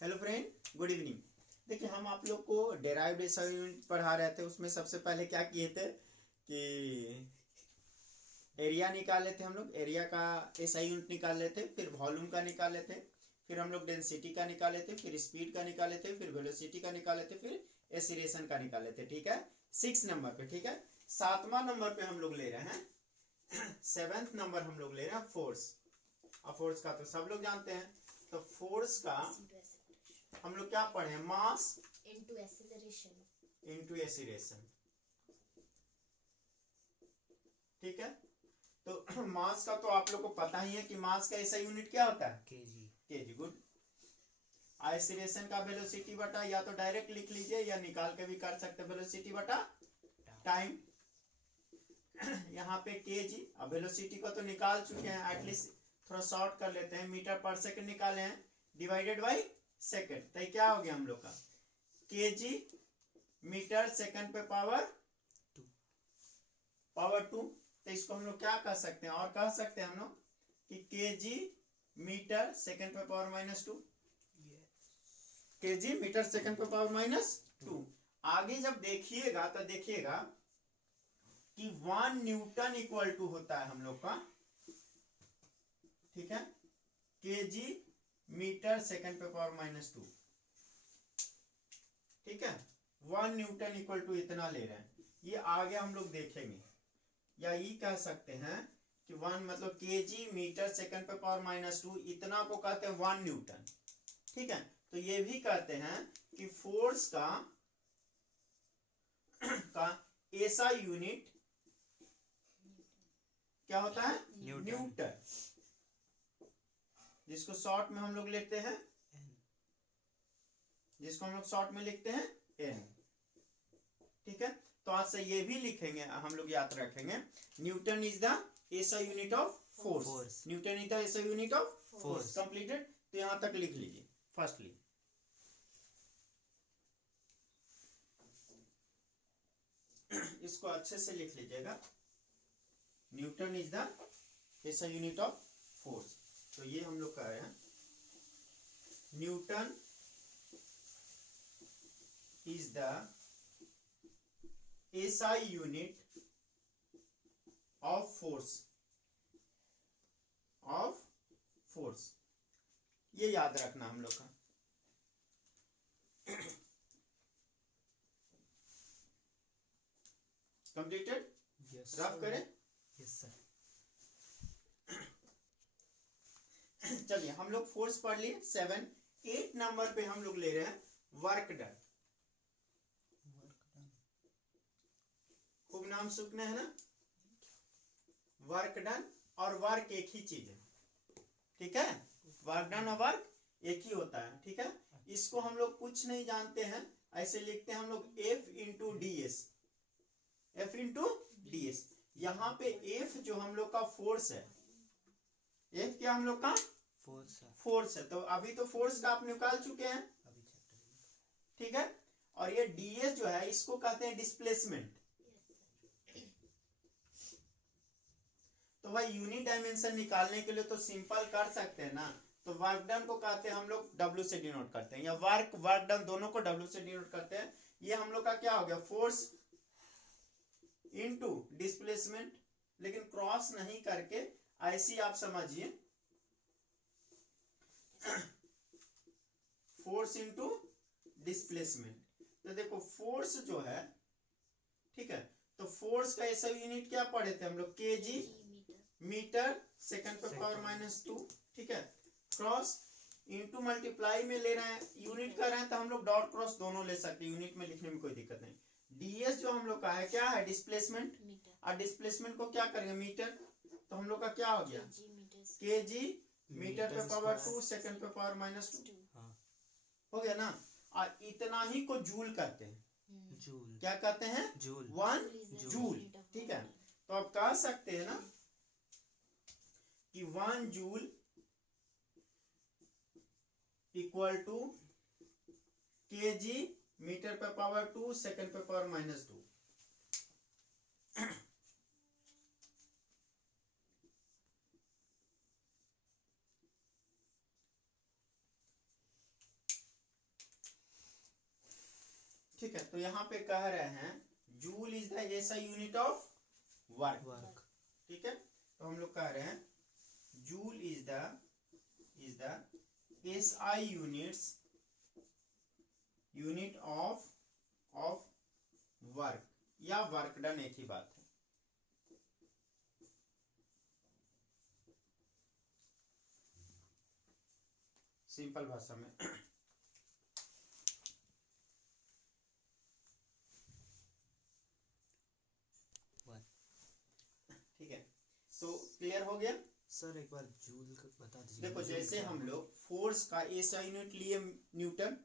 Hello friend, good evening. देखिए, हम आप लोग को डेराइव्ड एसआई यूनिट पढ़ा रहे थे। उसमें सबसे पहले क्या किए थे कि एरिया निकाले थे। हम लोग एरिया का एसआई यूनिट निकाले थे, फिर वॉल्यूम का निकाले थे, फिर हम लोग डेंसिटी का निकाले थे, फिर स्पीड का निकाले थे, फिर वेलोसिटी का निकाले थे, फिर एसिरेशन का निकाले थे। ठीक है, 6 नंबर पे। ठीक है, 7वां नंबर पे हम लोग ले रहे हैं 7th नंबर हम लोग ले रहे हैं फोर्स। और फोर्स का तो सब लोग जानते हैं। तो फोर्स का हम लोग क्या पढ़े हैं? Mass into acceleration into acceleration. ठीक है, तो मास का तो आप लोग को पता ही है कि मास का ऐसा यूनिट क्या होता है? केजी। KG, good. एक्सीलरेशन का वेलोसिटी बटा, या तो डायरेक्ट लिख लीजिए या निकाल के भी कर सकते हैं, वेलोसिटी बटा टाइम। यहाँ पे केजी। अब वेलोसिटी को तो निकाल चुके हैं, एटलीस्ट थोड़ा शॉर्ट कर लेते हैं। मीटर पर सेकंड निकाले हैं, डिवाइडेड बाई सेकंड। तो क्या हो गया हम लोग का? केजी मीटर सेकंड पे पावर 2। तो इसको हम लोग क्या कह सकते हैं? और कह सकते हैं हम लोग कि केजी मीटर सेकंड पे पावर -2। केजी मीटर सेकंड पे पावर -2। आगे जब देखिएगा तो देखिएगा कि 1 न्यूटन इक्वल टू होता है हम लोग का, ठीक है, केजी मीटर सेकंड पे पावर -2। ठीक है, 1 न्यूटन इक्वल टू इतना ले रहे हैं। ये आगे हम लोग देखेंगे। या ये कह सकते हैं कि 1 मतलब केजी मीटर सेकंड पे पावर -2, इतना को कहते हैं 1 न्यूटन। ठीक है, तो ये भी कहते हैं कि फोर्स का ऐसा यूनिट क्या होता है? न्यूटन। जिसको शॉर्ट में हम लोग लेते हैं, जिसको हम लोग शॉर्ट में लिखते हैं एन। ठीक है, तो आज से ये भी लिखेंगे, हम लोग याद रखेंगे। न्यूटन इज द ऐसा unit of force. Newton is the ऐसा यूनिट ऑफ फोर्स। कंप्लीटेड। तो यहां तक लिख लीजिए फर्स्टली। इसको अच्छे से लिख लीजिएगा। न्यूटन इज द ऐसा यूनिट ऑफ फोर्स। तो ये हम लोग कह रहे हैं Newton is the SI unit of force. ये याद रखना हम लोग का। कंप्लीटेड। रफ करें। Yes sir. चलिए, हम लोग फोर्स पढ़ लिए। 8 नंबर पे हम लोग ले रहे हैं वर्क डन। खूब नाम सुनने है ना? वर्क डन और वर्क एक ही चीज है। ठीक है, वर्क डन और वर्क एक ही होता है। ठीक है, इसको हम लोग कुछ नहीं जानते हैं, ऐसे लिखते हैं हम लोग F into D S. F into D S. यहाँ पे F जो हम लोग का फोर्स है, F क्या हम लोग का फोर्स है। तो अभी तो फोर्स का आप निकाल चुके हैं। ठीक है, और ये ds जो है इसको कहते हैं डिस्प्लेसमेंट। तो भाई यूनिट डायमेंशन निकालने के लिए तो सिंपल कर सकते हैं ना। तो वर्क डन को कहते हैं हम लोग W से डिनोट करते हैं, या वर्क डन दोनों को W से डिनोट करते हैं। ये हम लोग का क्या हो गया? Force into displacement. लेकिन क्रॉस नहीं करके ऐसी आप समझिए, फोर्स इनटू डिस्प्लेसमेंट। तो देखो फोर्स जो है, ठीक है, तो फोर्स का ऐसा यूनिट क्या पढ़े थे हम लोग? केजी मीटर सेकंड पे पावर -2। ठीक है, क्रॉस इनटू मल्टीप्लाई में ले रहे हैं, यूनिट कर रहे हैं तो हम लोग डॉट क्रॉस दोनों ले सकते हैं, यूनिट में लिखने में कोई दिक्कत नहीं। ds जो हम लोग का है क्या है? डिस्प्लेसमेंट। और डिस्प्लेसमेंट को क्या करेंगे? मीटर। तो हम लोग का क्या हो गया? केजी मीटर पे पावर 2 सेकंड पे पावर -2। हो गया ना? और इतना ही को जूल कहते हैं। जूल। क्या कहते हैं? जूल। 1 जूल। ठीक है, तो आप कह सकते हैं ना कि 1 joule equal to KG metre पे पावर 2 सेकंड पे पावर -2। ठीक है, तो यहाँ पे कह रहे हैं joule is the SI unit of work. ठीक है, तो हम लोग कह रहे हैं joule is the SI unit of work, या वर्क डन, एक ही बात है। सिंपल भाषा में ठीक है, तो क्लियर हो गया सर? एक बार जूल का बता दीजिए। देखो, जैसे हम लोग फोर्स का एसआई यूनिट लिए न्यूटन,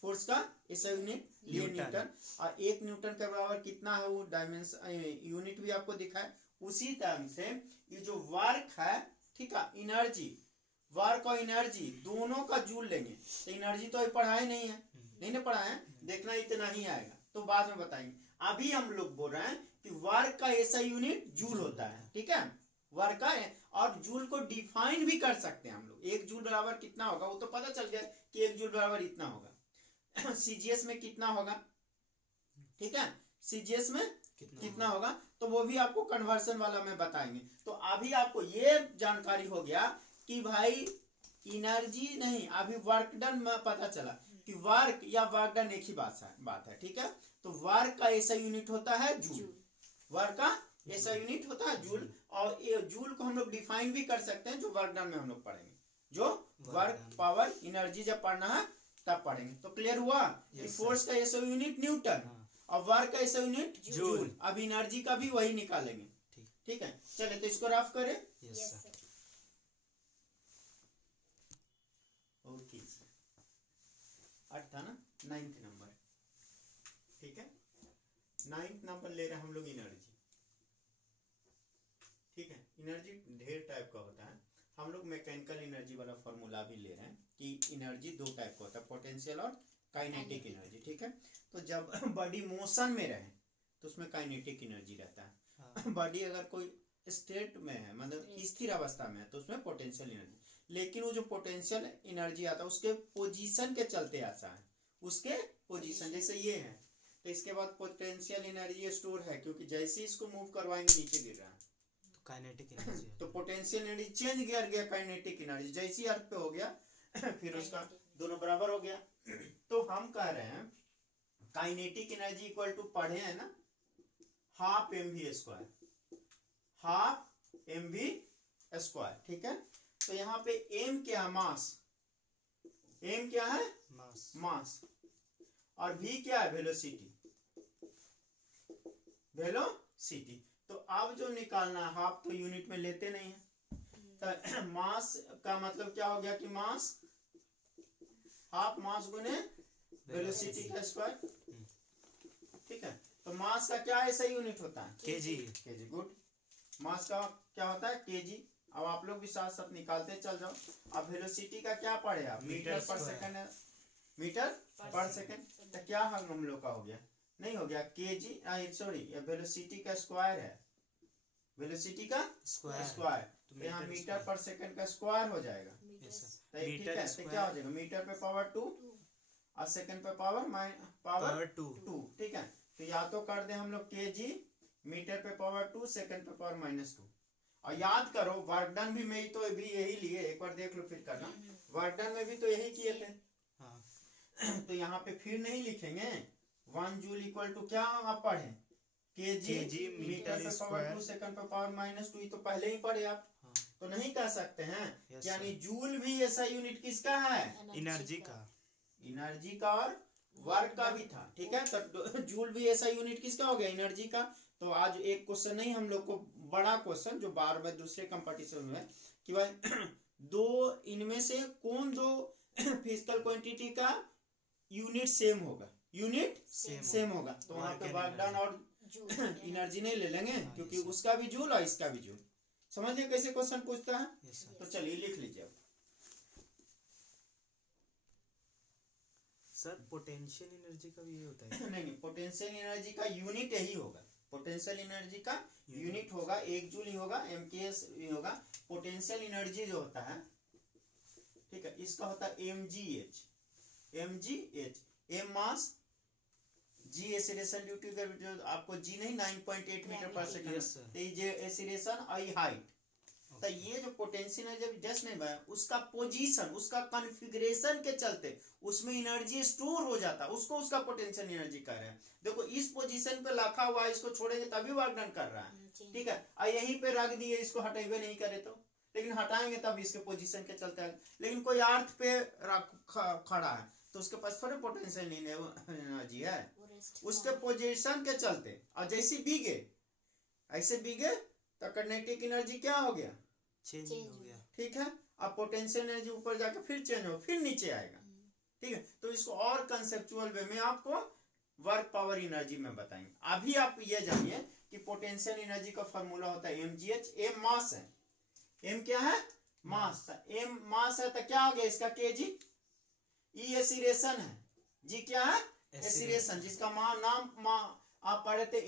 फोर्स का एसआई यूनिट लिए न्यूटन, और 1 न्यूटन के बराबर कितना है वो डायमेंशन यूनिट भी आपको दिखाए। उसी तरह से ये जो वर्क है, ठीक है, एनर्जी, वर्क और एनर्जी दोनों का जूल लेंगे। तो एनर्जी तो अभी पढ़ा ही नहीं है, नहीं ना पढ़ा है, देखना इतना ही आएगा, तो बाद में बताएंगे। अभी हम लोग बोल रहे हैं कि वर्क का एसआई यूनिट जूल होता है। ठीक है, वर्क का है, और जूल को डिफाइन भी कर सकते हैं हम लोग। 1 जूल बराबर कितना होगा वो तो पता चल गया कि 1 जूल बराबर इतना होगा। सीजीएस में कितना होगा, ठीक है, सीजीएस में कितना होगा, तो वो भी आपको कन्वर्सन वाला में बताएंगे। तो अभी आपको ये जानकारी हो गया कि भाई एनर्जी नहीं, अभी वर्क डन में पता चला कि वर्क या वर्क डन एक ही बात है। ठीक है, तो वर्क का ऐसा यूनिट होता है जूल, वर्क का ऐसा यूनिट होता है जूल, और ये जूल को हम लोग डिफाइन भी कर सकते हैं, जो वर्क डन में हम लोग पढ़ेंगे, जो वर्क पावर एनर्जी जब पढ़ना है तब पढ़ेंगे। तो क्लियर हुआ कि फोर्स का ऐसा यूनिट न्यूटन और वर्क का ऐसा यूनिट जूल। अब एनर्जी का भी वही निकालेंगे। ठीक है, चले तो इसको रफ करें। ओके, 8 था ना, 9th नंबर। ठीक है, 9th नंबर ले रहे हैं हम लोग एनर्जी। ठीक है, एनर्जी ढेर टाइप का होता है, हम लोग मैकेनिकल एनर्जी वाला फॉर्मूला भी ले रहे हैं कि एनर्जी 2 टाइप का होता है, पोटेंशियल और काइनेटिक एनर्जी। ठीक है, तो जब बॉडी मोशन में रहे तो उसमें काइनेटिक एनर्जी रहता है। बॉडी अगर कोई स्टेट में है, मतलब स्थिर अवस्था में है, तो उसमें पोटेंशियल एनर्जी। लेकिन वो जो पोटेंशियल एनर्जी आता है उसके पोजीशन के चलते आता है, उसके पोजीशन, जैसे ये है तो इसके बाद पोटेंशियल एनर्जी स्टोर है, क्योंकि जैसे इसको मूव करवाएंगे नीचे गिर रहा है, काइनेटिक एनर्जी तो पोटेंशियल एनर्जी चेंज कर गया काइनेटिक एनर्जी, जैसी अर्थ पे हो गया फिर उसका दोनों बराबर हो गया। तो हम कह रहे हैं काइनेटिक एनर्जी इक्वल टू, पढ़े हैं ना, हाफ mv², हाफ mv²। ठीक है, तो यहाँ पे m क्या है, मास, m क्या है, मास, और v क्या है, वेलोसिटी। तो अब जो निकालना है, हाफ तो यूनिट में लेते नहीं है, तो मास का मतलब क्या हो गया कि मास, हाफ मास गुने वेलोसिटी का स्क्वायर। ठीक है, तो मास का क्या ऐसा यूनिट होता है, केजी। गुड, मास का क्या होता है, केजी। अब आप लोग भी साथ साथ निकालते चल जाओ। अब वेलोसिटी का क्या पढ़े आप, मीटर पर सेकंड है, मीटर पर सेकंड, तो क्या हम लोग का हो गया, नहीं हो गया केजी, सॉरी, वेलोसिटी का स्क्वायर है, वेलोसिटी का स्क्वायर, तो यहाँ मीटर पर सेकंड का स्क्वायर हो जाएगा। ठीक है, तो क्या हो जाएगा, मीटर पे पावर 2 और सेकंड पे पावर 2। ठीक है, तो या तो कर दे हम लोग केजी, मीटर पे पावर 2, सेकंड पे पावर -2। और याद करो वर्क डन भी में तो भी यही लिए, एक बार देख लो फिर करना, वर्क डन में भी तो यही किए थे। तो यहाँ पे फिर नहीं लिखेंगे 1 जूल इक्वल टू क्या आप पढ़े, केजी, मीटर पे पावर 2, सेकंड पे पावर -2, तो पहले ही पढ़े आप। तो नहीं कह सकते हैं, यानी जूल भी ऐसा यूनिट किसका है, एनर्जी का और वर्क का भी था। ठीक है, तो जूल भी ऐसा यूनिट किसका हो गया, एनर्जी का। तो आज एक क्वेश्चन नहीं, हम लोग को बड़ा क्वेश्चन जो बार बार दूसरे कंपटीशन में कि भाई दो इनमें से कौन दो फिजिकल क्वांटिटी का यूनिट सेम होगा, यूनिट सेम होगा। तो वहां पे वर्क डन और एनर्जी नहीं ले लेंगे, क्योंकि उसका भी जूल और इसका भी जूल। समझिए कैसे क्वेश्चन पूछता है। तो चलिए लिख लीजिए अब। सर पोटेंशियल एनर्जी का भी ये होता है? नहीं, पोटेंशियल एनर्जी का यूनिट यही होगा, पोटेंशियल एनर्जी का यूनिट होगा 1 जूल ही होगा, mks ही होगा। पोटेंशियल एनर्जी जो होता है, ठीक है, इसका होता है mgh, m mass, G acceleration due to जो आपको जी नहीं 9.8 मीटर पर सेकंड, Yes, sir. तो ये जो एसिलेशन आई हाइट, तो ये जो पोटेंशियल एनर्जी जब जस्ट नहीं बना उसका पोजीशन, उसका कॉन्फ़िगरेशन के चलते उसमें एनर्जी स्टोर हो जाता, उसको उसका पोटेंशियल एनर्जी कह रहे हैं। देखो इस पोजीशन पे रखा हुआ है, इसको छोड़ेंगे तभी वर्क डन कर रहा है, ठीक है। और यहीं पे रख दिए, इसको हटेबे नहीं करे तो, लेकिन हटाएंगे तब इसके पोजीशन के चलते है। लेकिन कोई अर्थ पे खड़ा है तो उसके पास थोड़े पोटेंशियल एनर्जी है, उसके पोजीशन के चलते। और जैसे बीगे ऐसे बीगे तो काइनेटिक एनर्जी क्या हो गया, चेंज हो गया। ठीक है। अब पोटेंशियल एनर्जी ऊपर जाके फिर चेंज हो, फिर नीचे आएगा, ठीक है। तो इसको और कंसेप्चुअल वे में आपको वर्क पावर एनर्जी में बताएंगे। अभी आप ये जानिए कि पोटेंशियल एनर्जी का फॉर्मूला होता है mgh। एम मास है, एम क्या है, मास। एम मास है तो क्या आ गया इसका केजी। ई एसिलेशन है, जी क्या है, एसिलेशन, जिसका नाम आप पढ़े थे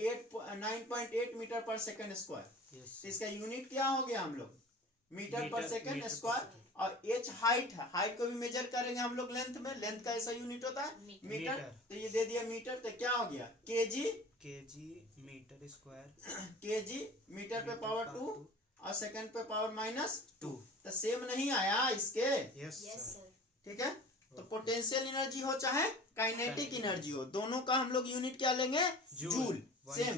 9.8 मीटर पर सेकंड स्क्वायर। तो इसका यूनिट क्या हो गया हम लोग, मीटर पर सेकंड स्क्वायर। और एच हाइट है, हाइट को भी मेजर करेंगे हम लोग लेंथ में, लेंथ का ऐसा यूनिट होता है मीटर। तो ये दे दिया मीटर, तो क्या हो गया KG, KG metre square, KG metre पे पावर 2 और सेकंड पे पावर -2। तो सेम नहीं आया इसके, यस सर। ठीक है। तो पोटेंशियल एनर्जी हो चाहे काइनेटिक एनर्जी हो, दोनों का हम लोग यूनिट क्या लेंगे, जूल, सेम।